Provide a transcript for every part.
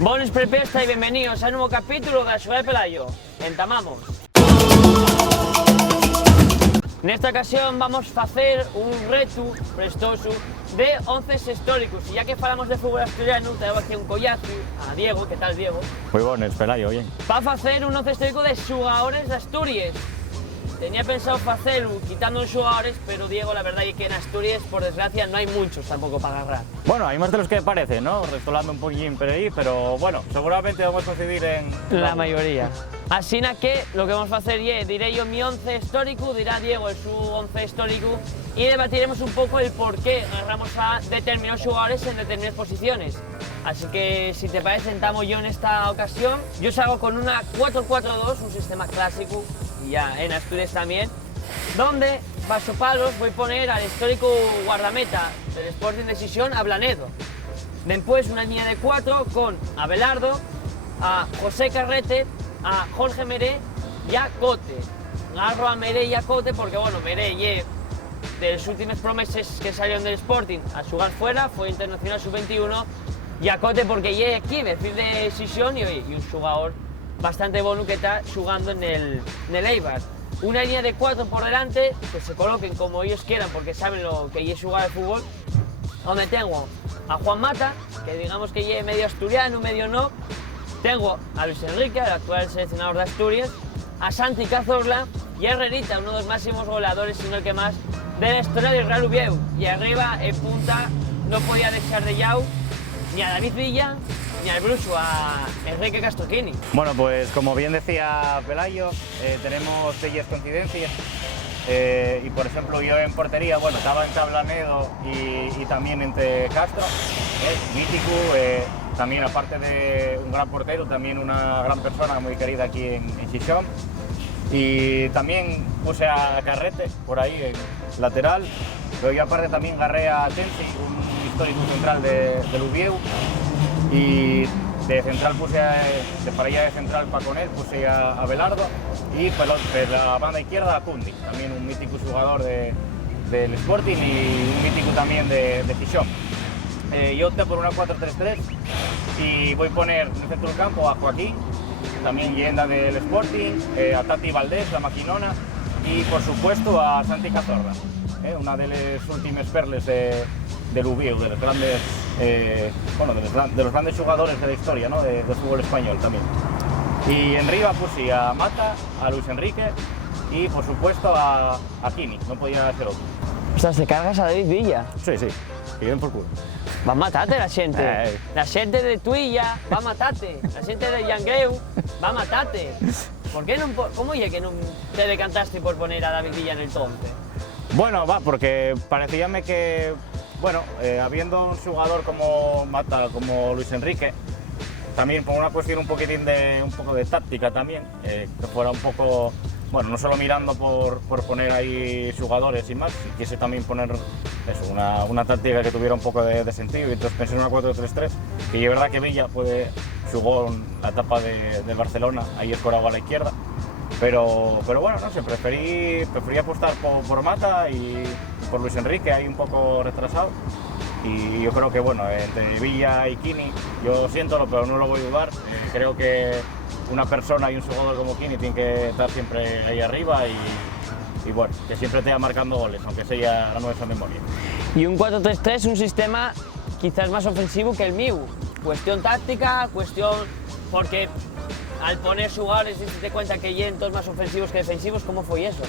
Bones prepesta y bienvenidos a un nuevo capítulo de la Ciudad de Pelayo. Entamamos. Nesta ocasión vamos a hacer un reto prestoso de 11 históricos. E ya que falamos de fútbol asturiano, tengo aquí un collazo a Diego. ¿Qué tal, Diego? Muy bones, Pelayo, bien. Va a hacer un 11 histórico de jugadores de Asturias. Tenía pensado hacerlo quitando los jugadores, pero Diego, la verdad es que en Asturias, por desgracia, no hay muchos tampoco para agarrar. Bueno, hay más de los que parece, ¿no? Restolando un poquillín por ahí, pero bueno, seguramente vamos a coincidir en... La mayoría. Así que lo que vamos a hacer es, diré yo mi 11 histórico, dirá Diego el su 11 histórico y debatiremos un poco el por qué agarramos a determinados jugadores en determinadas posiciones. Así que si te parece, sentamos yo en esta ocasión. Yo salgo con una 4-4-2, un sistema clásico, y ya en Asturias también, donde bajo palos voy a poner al histórico guardameta del Sporting de Xixón, a Blanedo. Después una línea de 4 con Abelardo, a José Carrete, a Jorge Meré y a Cote. Agarro a Meré y a Cote porque, bueno, Meré y de los últimos promesas que salieron del Sporting a jugar fuera, fue internacional sub-21, y a Cote porque lle aquí, decir de Xixón, y un jugador bastante bueno que está jugando en el Eibar. Una línea de 4 por delante, que se coloquen como ellos quieran porque saben lo que es jugar al fútbol, donde tengo a Juan Mata, que digamos que es medio asturiano, medio no. Tengo a Luis Enrique, el actual seleccionador de Asturias, a Santi Cazorla y a Herrerita, uno de los máximos goleadores, sino el que más, de la historia del Real Oviedo. Y arriba, en punta, no podía dejar de Yao ni a David Villa, ni al bruxo, a Enrique Castroquini. Bueno, pues como bien decía Pelayo, tenemos bellas coincidencias. Y por ejemplo, yo en portería, bueno, estaba entre Blanedo y también entre Castro, mítico, también aparte de un gran portero, también una gran persona muy querida aquí en Xixón. Y también puse a Carrete por ahí en lateral, pero yo aparte también agarré a Tensi, un histórico central del Ubieu, y de central puse de parilla de central para con él, puse a Abelardo, y por la banda izquierda a Kundi, también un mítico jugador del Sporting y un mítico también de Xixón. Yo opté por una 4-3-3 y voy a poner en el centro del campo a Joaquín, también leyenda del Sporting, a Tati Valdés, la maquinona, y por supuesto a Santi Cazorla, una de las últimas perles del Ubieu, de los grandes, bueno, de los grandes jugadores de la historia, ¿no? del fútbol español también. Y en arriba puse a Mata, a Luis Enrique y por supuesto a Kini, no podía ser otro. Ostras, te cargas a David Villa. Sí, que bien por culo. Va a matarte la gente. La gente de Tuilla va a matarte. La gente de Llangreu va a matarte. ¿Por qué no, cómo es que no te decantaste por poner a David Villa en el 11? Bueno, porque parecíame que, bueno, habiendo un jugador como Mata, como Luis Enrique, también por una cuestión un poco de táctica también, que fuera un poco, bueno, no solo mirando por poner ahí jugadores y más, si quise también poner eso, una táctica que tuviera un poco de sentido, y entonces pensé en una 4-3-3, que es verdad que Villa jugó en la etapa de Barcelona, ahí escoraba a la izquierda, pero bueno, no sé, preferí apostar por Mata y por Luis Enrique, ahí un poco retrasado. Y yo creo que, bueno, entre Villa y Kini, yo siento, pero no lo voy a dudar, creo que una persona y un jugador como Kini tienen que estar siempre ahí arriba y bueno, que siempre te vaya marcando goles, aunque sea la nueva memoria. Y un 4-3-3, un sistema quizás más ofensivo que el mío. Cuestión táctica, cuestión porque al poner jugadores y te cuenta que hay todos más ofensivos que defensivos, ¿cómo fue eso?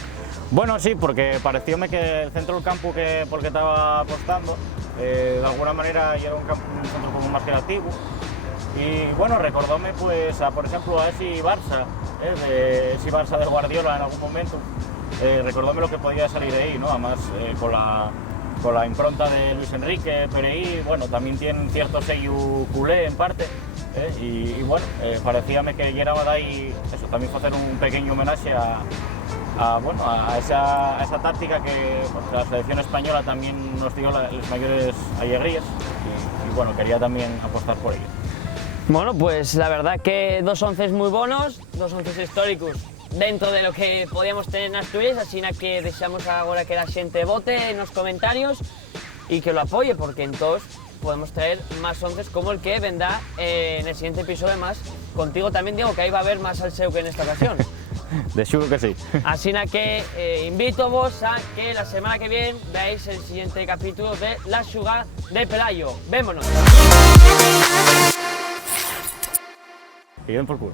Bueno, sí, porque parecióme que el centro del campo por el que estaba apostando, de alguna manera era un centro como más creativo. Y bueno, recordóme pues por ejemplo a ese Barça, ese Barça de Guardiola en algún momento, recordóme lo que podía salir de ahí, ¿no? Además con la impronta de Luis Enrique, pero ahí, bueno, también tiene cierto sello culé en parte, y bueno, parecíame que llegaba de ahí, eso, también fue hacer un pequeño homenaje a esa táctica que pues, la selección española también nos dio las mayores alegrías y bueno, quería también apostar por ello. Bueno, pues la verdad que dos 11 muy buenos, dos 11 históricos dentro de lo que podíamos tener en Asturias, así que deseamos ahora que la gente vote en los comentarios y que lo apoye, porque entonces podemos traer más onces como el que vendrá en el siguiente episodio, más contigo también, Diego, que ahí va a haber más salseo que en esta ocasión. De seguro que sí. Así que invito a vos a que la semana que viene veáis el siguiente capítulo de La Xugada de Pelayo. ¡Vémonos! Que den por culo.